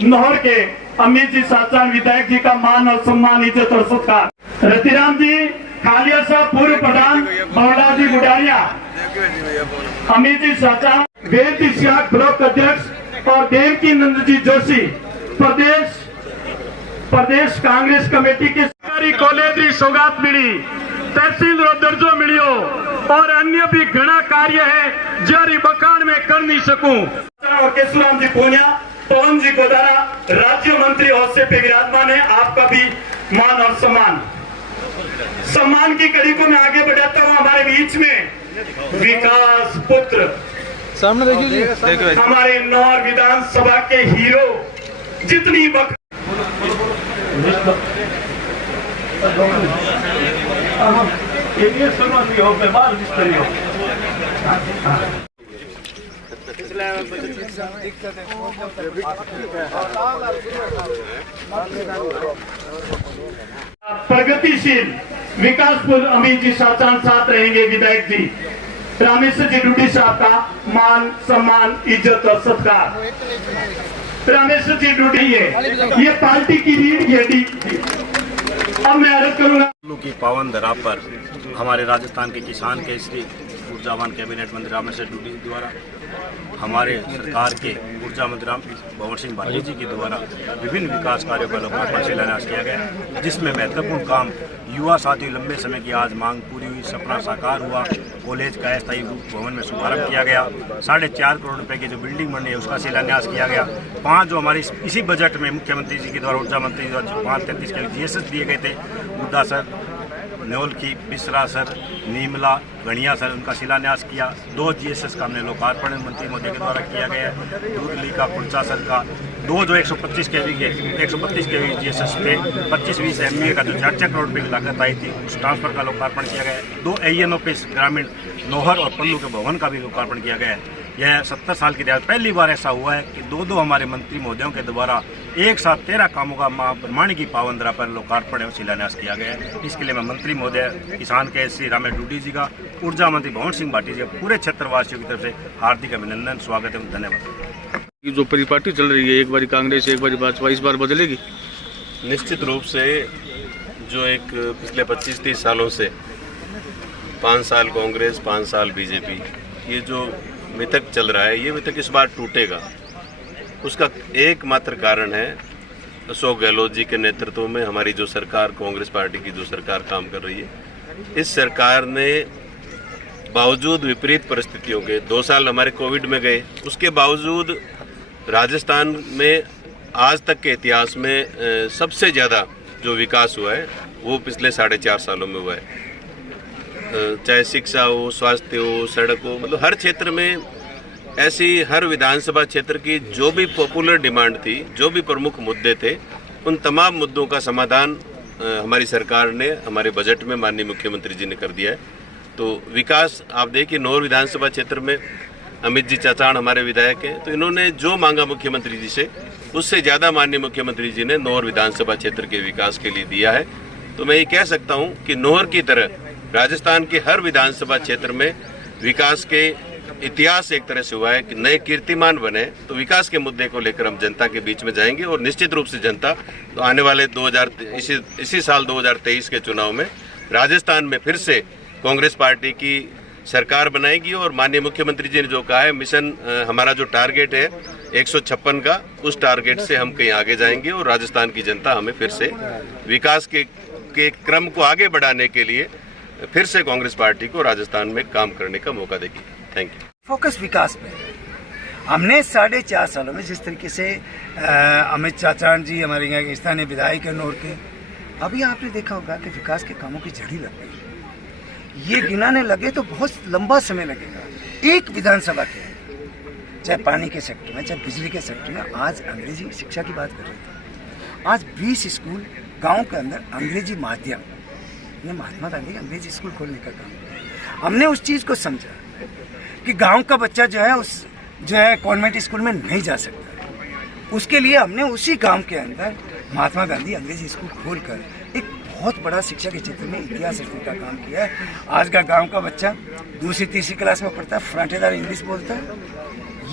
नौहर के अमित जी साचान विधायक जी का मान और सम्मान, इज्जत और सत्कार। रतिराम जी खालिया साहब पूर्व प्रधान बवड़ा जी बुढ़ारिया, अमित जी साचान वेद शाख ब्लॉक अध्यक्ष और देवकी नंद जी जोशी प्रदेश कांग्रेस कमेटी के सरकारी कॉलेज री सौगात मिली, तहसील रो दर्जो मिलियो और अन्य भी घना कार्य है जारी बखान में कर नहीं सकूं। और केशुराम जी पूनिया, पवन जी गोदारा राज्य मंत्री औसे पे विराजमान है, आपका भी मान और सम्मान की कड़ी को मैं आगे बढ़ाता हूँ। हमारे बीच में विकास पुत्र सामने देखिए हमारे नौर विधानसभा के हीरो, जितनी प्रगतिशील विकासपुर अमित जी साचान साथ रहेंगे। विधायक जी रामेश्वर जी डूडी साहब का मान सम्मान, इज्जत और सत्कार। रामेश्वर जी डूडी ये पार्टी की रीढ़, ये डी। अब मैं अर्ज करूंगा की पावन धरा पर हमारे राजस्थान के किसान केसरी ऊर्जावान कैबिनेट मंत्री रामेश्वर डूडी द्वारा हमारे सरकार के ऊर्जा मंत्री भंवर सिंह भाटी जी के द्वारा विभिन्न विकास कार्यों का लोकार्पण शिलान्यास किया गया, जिसमें महत्वपूर्ण काम युवा साथियों लंबे समय की आज मांग पूरी हुई, सपना साकार हुआ। कॉलेज का अस्थायी भवन में शुभारंभ किया गया, 4.5 करोड़ रुपए की जो बिल्डिंग बनी है उसका शिलान्यास किया गया। 5 जो हमारे इसी बजट में मुख्यमंत्री जी के द्वारा ऊर्जा मंत्री द्वारा 533 के GSS दिए गए थे, बुड्ढा सर, न्योल की बिसरा सर, नीमला, गणिया सर, उनका शिलान्यास किया। 2 GSS का हमने लोकार्पण मंत्री महोदय के द्वारा किया गया है। दूधली का पुरचा सर का 2 जो 125 kV के 132 kV GSS पे 25-20 MVA का जो 4 करोड़ रुपये की लागत आई थी, उस ट्रांसफर का लोकार्पण किया गया है। 2 AEN ऑफिस ग्रामीण नौहर और पल्लू के भवन का भी लोकार्पण किया गया है। यह 70 साल की रियायत पहली बार ऐसा हुआ है कि 2 हमारे मंत्री महोदयों के द्वारा एक साथ 13 कामों का मां प्रमाण की पावन धरा पर लोकार्पण और शिलान्यास किया गया है। इसके लिए मैं मंत्री महोदय किसान के श्री रामेश्वर डूडी जी का, ऊर्जा मंत्री भंवर सिंह भाटी जी का, पूरे क्षेत्रवासियों की तरफ से हार्दिक अभिनंदन, स्वागत एवं धन्यवाद। जो परिपाटी चल रही है, एक बारी कांग्रेस एक बारी भाजपा, इस बार बदलेगी? निश्चित रूप से जो एक पिछले 25-30 सालों से 5 साल कांग्रेस 5 साल बीजेपी, ये जो मिथक चल रहा है, ये मिथक इस बार टूटेगा। उसका एकमात्र कारण है अशोक गहलोत जी के नेतृत्व में हमारी जो सरकार, कांग्रेस पार्टी की जो सरकार काम कर रही है, इस सरकार ने बावजूद विपरीत परिस्थितियों के 2 साल हमारे कोविड में गए, उसके बावजूद राजस्थान में आज तक के इतिहास में सबसे ज़्यादा जो विकास हुआ है वो पिछले 4.5 सालों में हुआ है। चाहे शिक्षा हो, स्वास्थ्य हो, सड़क हो, मतलब हर क्षेत्र में ऐसी हर विधानसभा क्षेत्र की जो भी पॉपुलर डिमांड थी, जो भी प्रमुख मुद्दे थे, उन तमाम मुद्दों का समाधान हमारी सरकार ने हमारे बजट में माननीय मुख्यमंत्री जी ने कर दिया है। तो विकास आप देखिए, नौर विधानसभा क्षेत्र में अमित जी चाचान हमारे विधायक हैं, तो इन्होंने जो मांगा मुख्यमंत्री जी से, उससे ज़्यादा माननीय मुख्यमंत्री जी ने नौर विधानसभा क्षेत्र के विकास के लिए दिया है। तो मैं ये कह सकता हूँ कि नौर की तरह राजस्थान के हर विधानसभा क्षेत्र में विकास के इतिहास एक तरह से हुआ है कि नए कीर्तिमान बने। तो विकास के मुद्दे को लेकर हम जनता के बीच में जाएंगे और निश्चित रूप से जनता तो आने वाले इसी साल 2023 के चुनाव में राजस्थान में फिर से कांग्रेस पार्टी की सरकार बनाएगी। और माननीय मुख्यमंत्री जी ने जो कहा है, मिशन हमारा जो टारगेट है 156 का, उस टारगेट से हम कहीं आगे जाएंगे और राजस्थान की जनता हमें फिर से विकास के क्रम को आगे बढ़ाने के लिए फिर से कांग्रेस पार्टी को राजस्थान में काम करने का मौका देगी। Thank you. फोकस विकास पे हमने 4.5 सालों में जिस तरीके से अमित चाचान जी हमारे यहाँ के स्थानीय विधायक है नौर के, अभी आपने देखा होगा कि विकास के कामों की झड़ी लग गई। ये गिनाने लगे तो बहुत लंबा समय लगेगा। एक विधानसभा के, चाहे पानी के सेक्टर में, चाहे बिजली के सेक्टर में, आज अंग्रेजी शिक्षा की बात कर रहे थे। आज 20 स्कूल गाँव के अंदर अंग्रेजी माध्यम, महात्मा गांधी के अंग्रेजी स्कूल खोलने का काम, हमने उस चीज़ को समझा कि गांव का बच्चा जो है कॉन्वेंट स्कूल में नहीं जा सकता। उसके लिए हमने उसी गांव के अंदर महात्मा गांधी अंग्रेजी स्कूल खोलकर एक बहुत बड़ा शिक्षा के क्षेत्र में इतिहास रचने का काम किया है। आज का गांव का बच्चा 2री-3री क्लास में पढ़ता है, फ्रांटेदार इंग्लिश बोलता है।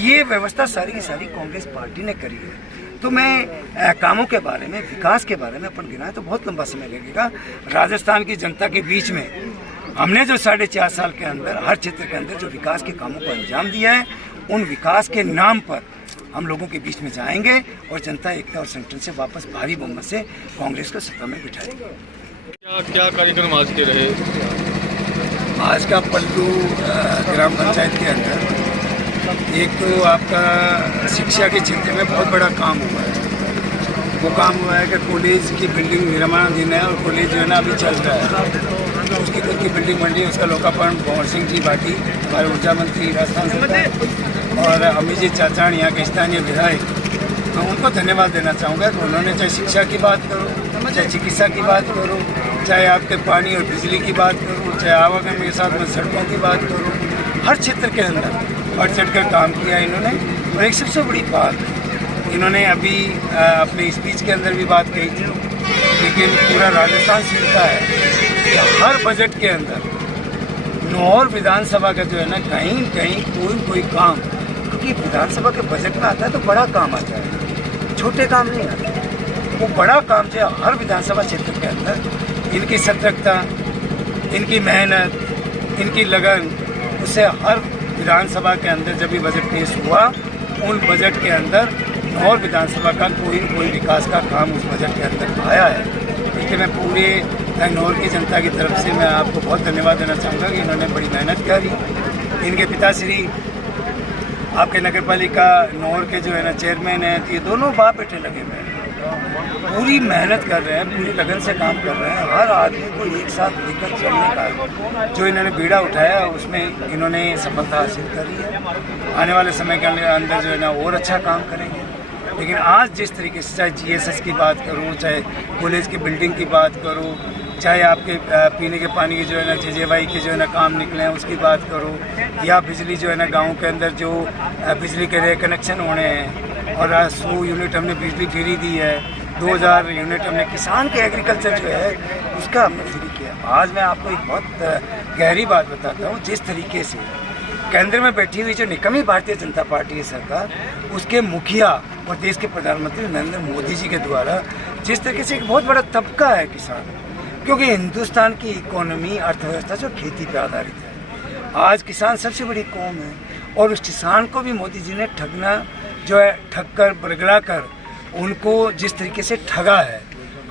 ये व्यवस्था सारी की सारी कांग्रेस पार्टी ने करी है। तो मैं कामों के बारे में, विकास के बारे में अपन गिनाए तो बहुत लंबा समय लगेगा। राजस्थान की जनता के बीच में हमने जो 4.5 साल के अंदर हर क्षेत्र के अंदर जो विकास के कामों को अंजाम दिया है, उन विकास के नाम पर हम लोगों के बीच में जाएंगे और जनता एकता और संगठन से वापस भारी बहुमत से कांग्रेस को सत्ता में बिठाएगी। क्या कार्यक्रम आज के रहे? आज का पल्लू ग्राम पंचायत के अंदर एक तो आपका शिक्षा के क्षेत्र में बहुत बड़ा काम हुआ है। वो काम हुआ है कि कॉलेज की बिल्डिंग निर्माणाधीन है और कॉलेज जो है ना अभी चल रहा है, उसकी खुद की बिल्डिंग बन रही है। उसका लोकार्पण भंवर सिंह जी भाटी, हमारे ऊर्जा मंत्री राजस्थान सरकार, और अमित जी चाचान यहाँ के स्थानीय विधायक, मैं उनको धन्यवाद देना चाहूँगा कि उन्होंने चाहे शिक्षा की बात करो, चाहे चिकित्सा की बात करो, चाहे आपके पानी और बिजली की बात करो, चाहे आवागमन के साथ में सड़कों की बात करो, हर क्षेत्र के अंदर बढ़ चढ़ कर काम किया इन्होंने। और एक सबसे बड़ी बात इन्होंने अभी अपने स्पीच के अंदर भी बात कही थी, लेकिन पूरा राजस्थान सुनता है कि हर बजट के अंदर नौर विधानसभा का जो है ना कहीं कहीं कोई काम, क्योंकि विधानसभा के बजट में आता है तो बड़ा काम आता है, छोटे काम नहीं आते। वो बड़ा काम जो है हर विधानसभा क्षेत्र के अंदर इनकी सतर्कता, इनकी मेहनत, इनकी लगन, उससे हर विधानसभा के अंदर जब भी बजट पेश हुआ, उन बजट के अंदर नौर विधानसभा का कोई विकास का काम उस बजट के अंदर आया है। इसलिए मैं पूरे नौर की जनता की तरफ से मैं आपको बहुत धन्यवाद देना चाहूँगा कि इन्होंने बड़ी मेहनत करी। इनके पिताश्री आपके नगर पालिका नौर के जो है ना चेयरमैन हैं, तो ये दोनों बाप बेटे लगे हुए हैं, पूरी मेहनत कर रहे हैं, पूरी लगन से काम कर रहे हैं। हर आदमी को एक साथ लेकर चलने का जो इन्होंने बीड़ा उठाया, उसमें इन्होंने सफलता हासिल करी है। आने वाले समय के अंदर जो है ना और अच्छा काम करेंगे। लेकिन आज जिस तरीके से, चाहे GSS की बात करूँ, चाहे कॉलेज की बिल्डिंग की बात करूँ, चाहे आपके पीने के पानी की जो है ना JJY के जो है ना काम निकले हैं उसकी बात करो, या बिजली जो है ना गाँव के अंदर जो बिजली के रे कनेक्शन होने हैं, और 100 यूनिट हमने बिजली फ्री दी है, 2000 यूनिट हमने किसान के एग्रीकल्चर जो है उसका हमने फ्री किया। आज मैं आपको एक बहुत गहरी बात बताता हूँ, जिस तरीके से केंद्र में बैठी हुई जो निकम्मी भारतीय जनता पार्टी है सरकार, उसके मुखिया और देश के प्रधानमंत्री नरेंद्र मोदी जी के द्वारा जिस तरीके से एक बहुत बड़ा तबका है किसान, क्योंकि हिंदुस्तान की इकोनॉमी, अर्थव्यवस्था जो खेती पे आधारित है, आज किसान सबसे बड़ी कौम है। और उस किसान को भी मोदी जी ने ठगना जो है, ठग कर बरगला कर उनको जिस तरीके से ठगा है,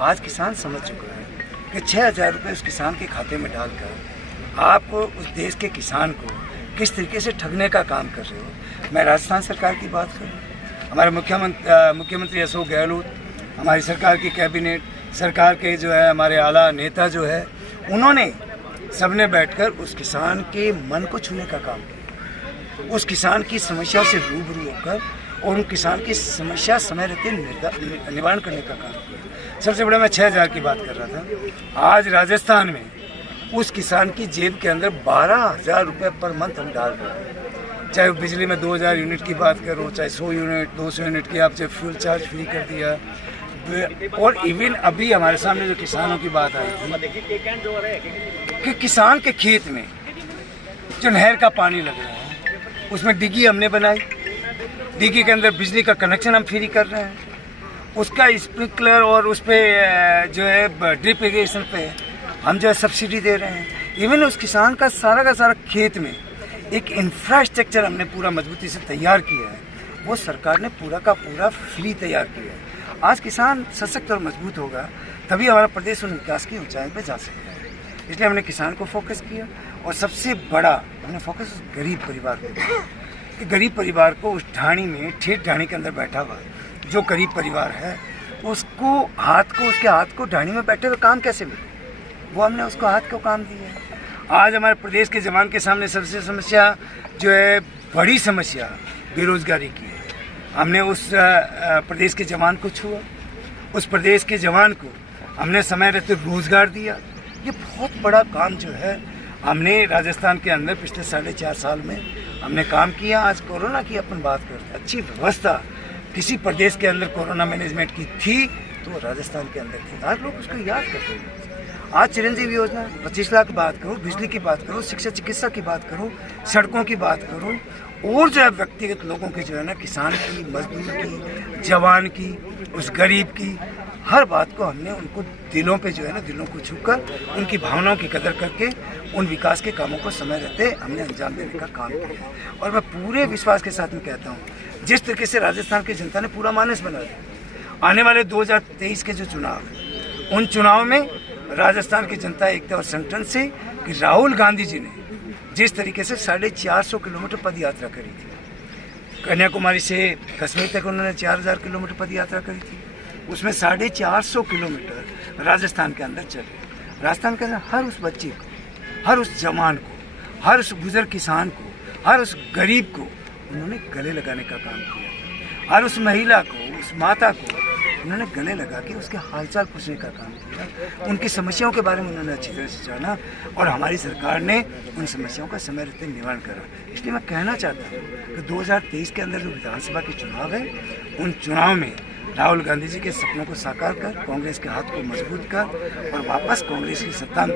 आज किसान समझ चुका है कि 6,000 रुपये उस किसान के खाते में डालकर आपको उस देश के किसान को किस तरीके से ठगने का काम कर रहे हो। मैं राजस्थान सरकार की बात करूँ, हमारे मुख्यमंत्री अशोक गहलोत, हमारी सरकार की कैबिनेट, सरकार के जो है हमारे आला नेता जो है, उन्होंने सबने बैठकर उस किसान के मन को छूने का काम किया, उस किसान की समस्या से रूबरू होकर और उन किसान की समस्या समय रहते निवारण करने का काम किया। सबसे बड़ा मैं 6,000 की बात कर रहा था, आज राजस्थान में उस किसान की जेब के अंदर 12,000 रुपये पर मंथ हम डाल रहे हैं। चाहे बिजली में 2,000 यूनिट की बात करो, चाहे 100 यूनिट 200 यूनिट की आप चाहे फ्यूल चार्ज फ्री कर दिया, और इवन अभी हमारे सामने जो किसानों की बात आई थी कि किसान के खेत में जो नहर का पानी लग रहा है, उसमें डिग्गी हमने बनाई, डिग्गी के अंदर बिजली का कनेक्शन हम फ्री कर रहे हैं, उसका स्प्रिंकलर और उस पर जो है ड्रिप इरिगेशन पे हम जो है सब्सिडी दे रहे हैं। इवन उस किसान का सारा खेत में एक इंफ्रास्ट्रक्चर हमने पूरा मजबूती से तैयार किया है, वो सरकार ने पूरा का पूरा फ्री तैयार किया है। आज किसान सशक्त और मजबूत होगा, तभी हमारा प्रदेश उन विकास की ऊंचाई पे जा सकता है। इसलिए हमने किसान को फोकस किया, और सबसे बड़ा हमने फोकस उस गरीब परिवार पे किया कि गरीब परिवार को उस ढाणी में, ठेठ ढाणी के अंदर बैठा हुआ जो गरीब परिवार है, उसको उसके हाथ को ढाणी में बैठे हुए काम कैसे मिले, वो हमने उसको हाथ को काम दिया है। आज हमारे प्रदेश के जवान के सामने सबसे समस्या जो है, बड़ी समस्या बेरोजगारी की है। हमने उस प्रदेश के जवान को छुआ, उस प्रदेश के जवान को हमने समय रहते रोजगार दिया। ये बहुत बड़ा काम जो है हमने राजस्थान के अंदर पिछले 4.5 साल में हमने काम किया। आज कोरोना की अपन बात करते हैं, अच्छी व्यवस्था किसी प्रदेश के अंदर कोरोना मैनेजमेंट की थी तो राजस्थान के अंदर थी, आज लोग उसको याद करते हैं। आज चिरंजीवी योजना 25 लाख की बात करो, बिजली की बात करो, शिक्षा चिकित्सा की बात करो, सड़कों की बात करो, और जो है व्यक्तिगत लोगों के जो है ना, किसान की, मजदूर की, जवान की, उस गरीब की, हर बात को हमने उनको दिलों पे जो है ना, दिलों को छूकर उनकी भावनाओं की कदर करके उन विकास के कामों को समय रहते हमने अंजाम देने का काम किया। और मैं पूरे विश्वास के साथ में कहता हूँ, जिस तरीके से राजस्थान की जनता ने पूरा मानस बना दिया, आने वाले 2023 के जो चुनाव हैं, उन चुनाव में राजस्थान की जनता एकता और संगठन से कि राहुल गांधी जी ने जिस तरीके से 450 किलोमीटर पद यात्रा करी थी, कन्याकुमारी से कश्मीर तक उन्होंने 4000 किलोमीटर पद यात्रा करी थी, उसमें 450 किलोमीटर राजस्थान के अंदर चले। राजस्थान के अंदर हर उस बच्चे को, हर उस जवान को, हर उस बुजुर्ग किसान को, हर उस गरीब को उन्होंने गले लगाने का काम किया। हर उस महिला को, उस माता को उन्होंने गले लगा के उसके हालचाल पूछने का काम किया। उनकी समस्याओं के बारे में उन्होंने अच्छी तरह से जाना और हमारी सरकार ने उन समस्याओं का समय रहते निवारण करा। इसलिए मैं कहना चाहता हूँ कि 2023 के अंदर जो विधानसभा के चुनाव है, उन चुनाव में राहुल गांधी जी के सपनों को साकार कर, कांग्रेस के हाथ को मजबूत कर और वापस कांग्रेस की सत्ता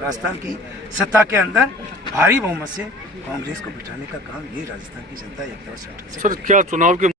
राजस्थान की सत्ता के अंदर भारी बहुमत से कांग्रेस को बिठाने का काम ये राजस्थान की जनता एकता और संगठन से सर क्या चुनाव के